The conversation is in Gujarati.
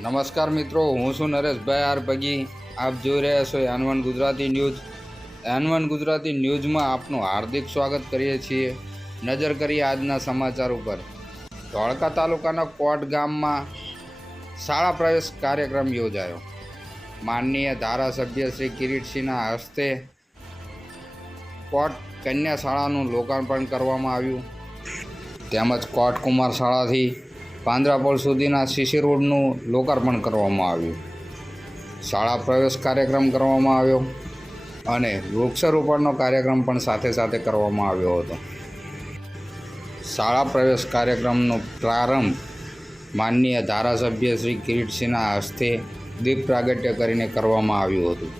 નમસ્કાર મિત્રો, હું છું નરેશભાઈ આર પગી. આપ જોઈ રહ્યા છો N1 Gujarati news. N1 Gujarati ન્યૂઝમાં આપનું હાર્દિક સ્વાગત કરીએ છીએ. નજર કરીએ આજના સમાચાર ઉપર. ધોળકા તાલુકાના કોટ ગામમાં શાળા પ્રવેશ કાર્યક્રમ યોજાયો. માનનીય ધારાસભ્ય શ્રી કિરીટસિંહના હસ્તે કોટ કન્યા શાળાનું લોકાર્પણ કરવામાં આવ્યું. તેમજ કોટ કુમાર શાળાથી પાંજરાપોળ સુધીના સીસી રોડનું લોકાર્પણ કરવામાં આવ્યું. શાળા પ્રવેશ કાર્યક્રમ કરવામાં આવ્યો અને વૃક્ષારોપણનો કાર્યક્રમ પણ સાથે સાથે કરવામાં આવ્યો હતો. શાળા પ્રવેશ કાર્યક્રમનો પ્રારંભ માનનીય ધારાસભ્ય શ્રી કિરીટસિંહના હસ્તે દીપ પ્રાગટ્ય કરીને કરવામાં આવ્યું હતું.